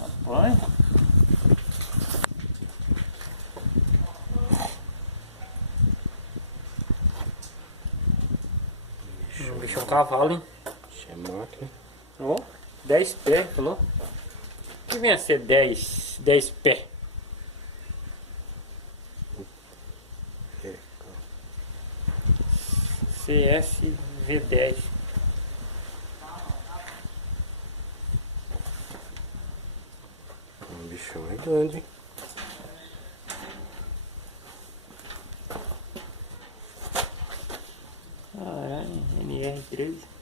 Rapaz. O bicho é um cavalo, hein? Isso é máquina. Ó, 10 pés, falou? O que vem a ser 10 pés? CSV10. O bichão é grande, hein? Caralho, NR13.